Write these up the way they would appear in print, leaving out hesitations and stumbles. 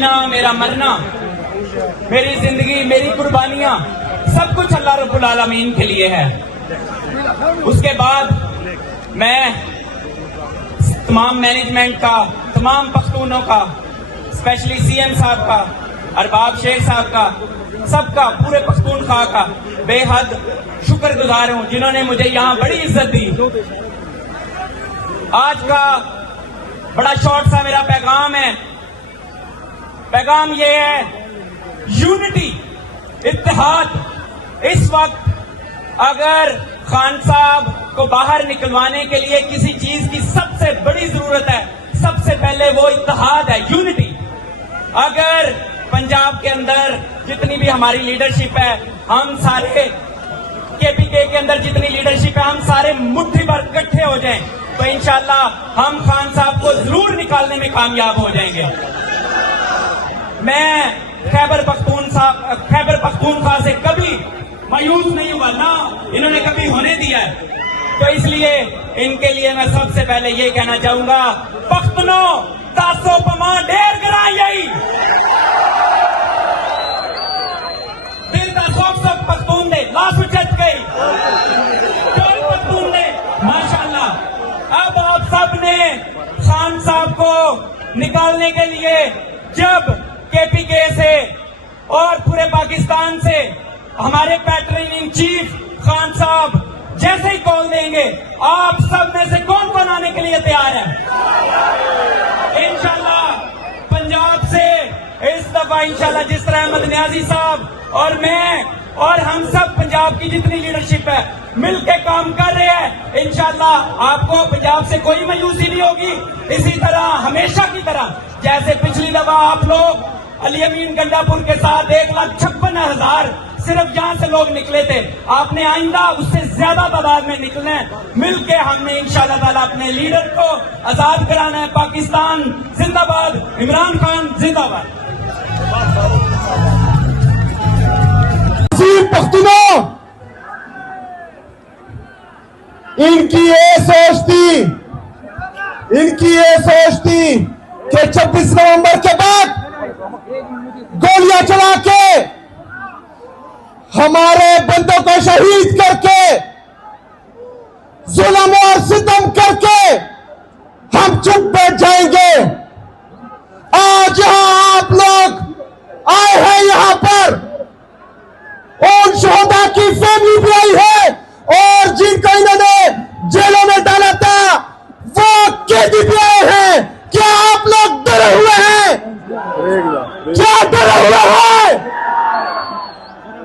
جینا میرا مرنا، میری زندگی میری قربانیاں سب کچھ اللہ رب العالمین کے لیے ہے۔ اس کے بعد میں تمام مینجمنٹ کا، تمام پختونوں کا، اسپیشلی سی ایم صاحب کا، ارباب شیخ صاحب کا، سب کا، پورے پختونخوا کا بے حد شکر گزار ہوں جنہوں نے مجھے یہاں بڑی عزت دی۔ آج کا بڑا شارٹ سا میرا پیغام ہے، پیغام یہ ہے یونٹی، اتحاد۔ اس وقت اگر خان صاحب کو باہر نکلوانے کے لیے کسی چیز کی سب سے بڑی ضرورت ہے، سب سے پہلے وہ اتحاد ہے، یونٹی۔ اگر پنجاب کے اندر جتنی بھی ہماری لیڈرشپ ہے، ہم سارے کے پی کے اندر جتنی لیڈرشپ ہے، ہم سارے مٹھی بھر اکٹھے ہو جائیں تو انشاءاللہ ہم خان صاحب کو ضرور نکالنے میں کامیاب ہو جائیں گے۔ میں خیبر پختونخوا سے کبھی مایوس نہیں ہوا، نہ انہوں نے کبھی ہونے دیا ہے، تو اس لیے ان کے لیے میں سب سے پہلے یہ کہنا چاہوں گا، پختنو تاسو پما ڈیر گرائی دل کا سب پختون دے لاس اچت گئی چول پختون دے ماشاءاللہ۔ اب آپ سب نے خان صاحب کو نکالنے کے لیے جب کے پی کے سے اور پورے پاکستان سے ہمارے پیٹرن ان چیف خان صاحب جیسے ہی کال دیں گے، آپ سب میں سے کون کون آنے کے لیے تیار ہے؟ انشاءاللہ پنجاب سے اس دفعہ انشاءاللہ جس طرح احمد نیازی صاحب اور میں اور ہم سب پنجاب کی جتنی لیڈرشپ ہے مل کے کام کر رہے ہیں، انشاءاللہ آپ کو پنجاب سے کوئی مایوسی نہیں ہوگی۔ اسی طرح ہمیشہ کی طرح جیسے پچھلی دفعہ آپ لوگ علی امین گنڈا پور کے ساتھ 1,56,000 صرف یہاں سے لوگ نکلے تھے، آپ نے آئندہ اس سے زیادہ تعداد میں نکلنا ہے۔ مل کے ہم نے انشاءاللہ تعالیٰ اپنے لیڈر کو آزاد کرانا ہے۔ پاکستان زندہ باد، عمران خان زندہ باد۔ پختونوں ان کی یہ سوچ تھی کہ 26 نومبر کے بعد گولیاں چلا کے ہمارے بندوں کو شہید کر کے ظلم اور ستم کر کے ہم چپ بیٹھ جائیں گے۔ آج یہاں آپ لوگ آئے ہیں، یہاں پر ان شہداء کی فیملی بھی آئی ہے اور جن کو انہوں نے جیلوں میں ڈالا تھا وہ قیدی بھی آئے ہیں۔ کیا آپ لوگ ڈرے ہوئے ہیں؟ کیا ڈرے ہوئے ہیں؟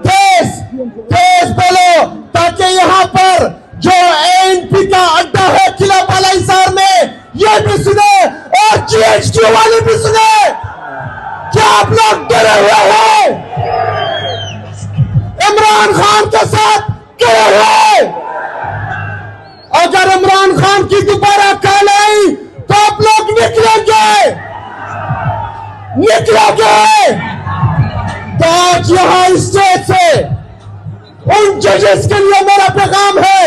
تیز بولو تاکہ یہاں پر جو ANP کا اڈا ہے قلعہ بالا حصار میں یہ بھی سنے اور GHQ والے بھی سنے۔ کیا آپ لوگ ڈرے ہوئے ہیں؟ عمران خان کے ساتھ کیا ہے؟ اگر عمران خان کی دوبارہ کال آئی تو آپ لوگ نکلیں گے۔ تو آج یہاں اسٹیج سے ان ججز کے لیے میرا پیغام ہے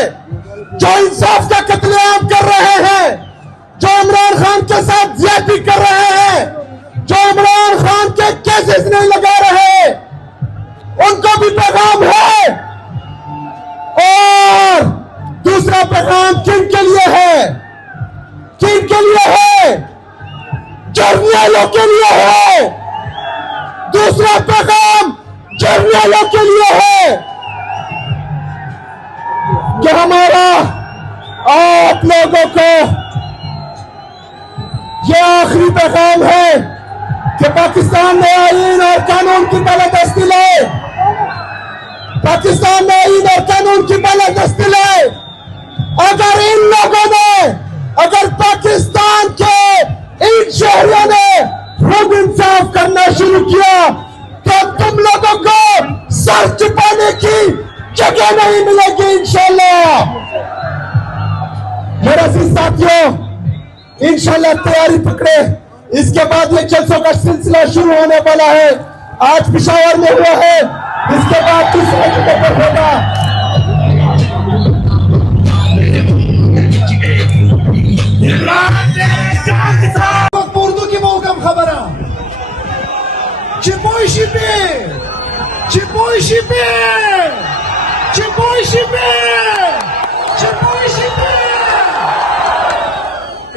جو انصاف کا قتل عام کر رہے ہیں، جو عمران خان کے ساتھ زیادتی کر رہے ہیں، جو عمران خان کے کیسز نہیں لگا رہے، ان کو بھی پیغام ہے۔ اور دوسرا پیغام کن کے لیے ہے؟ جرنیلوں کے لیے ہے۔ دوسرا پیغام جرنیلوں کے لیے ہے کہ ہمارا آپ لوگوں کو یہ آخری پیغام ہے کہ پاکستان میں آئین اور قانون کی بالادستی لائے، پاکستان میں آئین اور قانون کی بالادستی لائے۔ اگر ان لوگوں نے، اگر پاکستان کے ان شہریوں نے خود انصاف کرنا شروع کیا تو تم لوگوں کو سر چھپانے کی جگہ نہیں ملے گی انشاءاللہ۔ میرے عزیز ساتھیوں، انشاءاللہ تیاری پکڑے، اس کے بعد یہ جلسوں کا سلسلہ شروع ہونے والا ہے۔ آج پشاور میں ہوا ہے، اس کے بعد دوسرے جگہ پر ہوگا۔ اردو کی محکم خبر Chipoi Shipe! Chipoi Shipe! Chipoi Shipe! Chipoi Shipe!